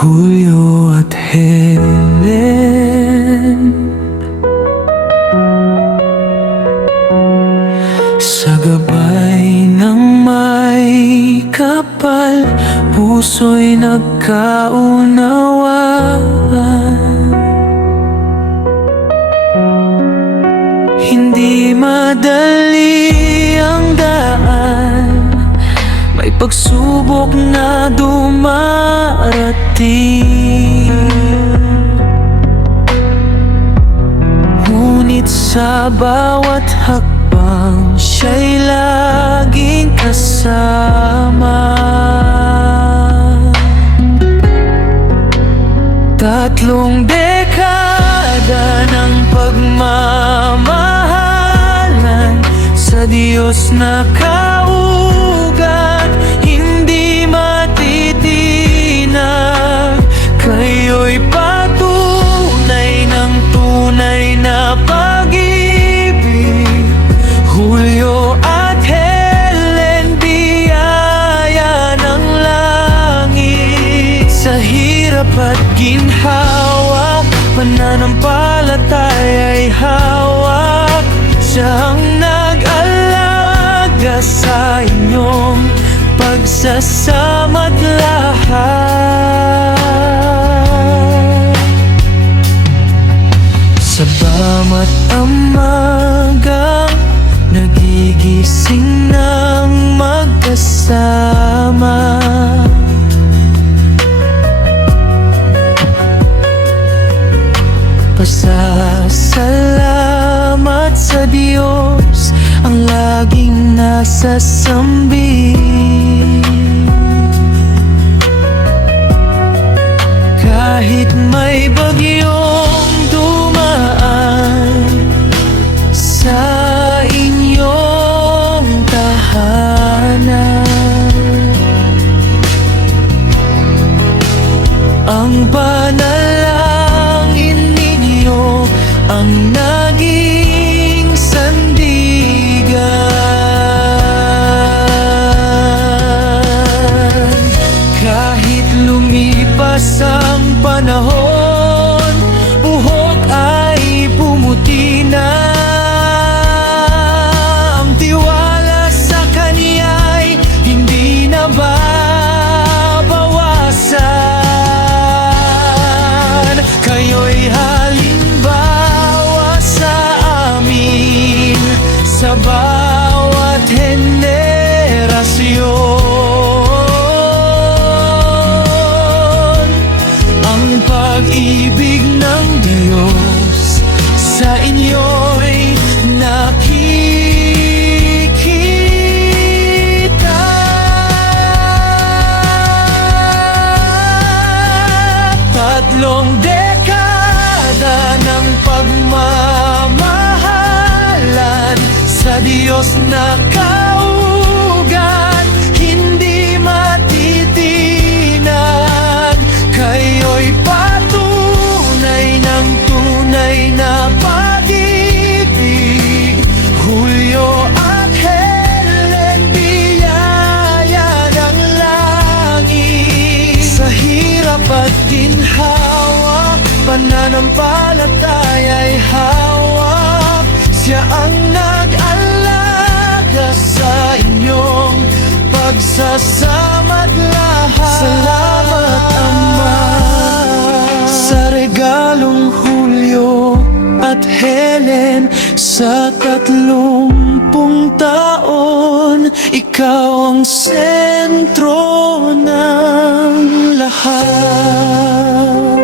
Julio at Helen. Sa gabay ng may kapal, puso'y nagkaunawaan. Hindi madali ang daan, may pagsubok na dumarating. Ngunit sa bawat hakbang, siya'y laging kasama. Tatlong dekada ng pagmamahalan, sa Diyos nakaugat, hindi matitinag. Kayo'y patunay ng tunay na pag-ibig. Julio at Helen, biyaya ng langit. Sa hirap at ginhawa, pananampalataya'y hawak. Siya ang nag-alaga sa inyong pagsasama't lahat. Sa bawat umagang nagigising ng magkasama, pasasalamat sa Diyos ang laging nasa sambi. Kahit may bagyong dumaan sa inyong tahanan, ang panalangin ninyo ang naging sandigan. Kahit lumipas ang panahon, buhok ay pumuti na, ang tiwala sa Kaniya'y hindi na babawasan. Kayo'y halimbawa sa amin, sa bawat henerasyon. Ang pag-ibig ng Diyos sa inyo'y nakikita. Tatlong dekada ng pagmamahalan, sa Diyos nakaugat, hindi matitinag. Kayo'y patunay ng tunay na pag-ibig. Julio at Helen, biyaya ng langit. Sa hirap at ginhawa, pananampalataya'y hawak. Siya ang nag-alaga sa inyong pagsasama't lahat. Salamat, Ama, sa regalong Julio at Helen. Sa 30 taon, ikaw ang sentro ng lahat.